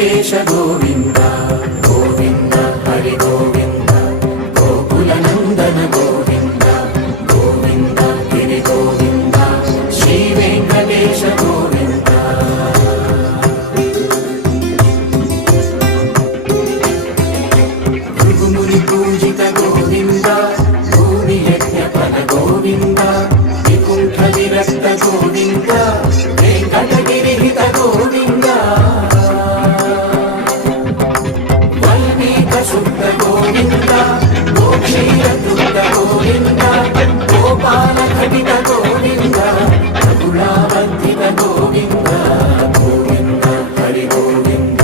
వెంకటేశ గోవింద గోవింద హరి గోవింద గోకుల నందన గోవింద గోవింద గిరి గోవింద శ్రీ వెంకటేశ గోవింద భృగుముని పూజిత గోవింద భూమి యజ్ఞ ఫల గోవింద వికుంఠ విరక్త గోవింద వెంకటగిరి హిత గోవింద శుద్ధ గోవింద గోక్షీర దుర్గ గోవింద గోపాల ఘటిత గోవింద రఘురావర్ధిత గోవింద గోవింద హరి గోవింద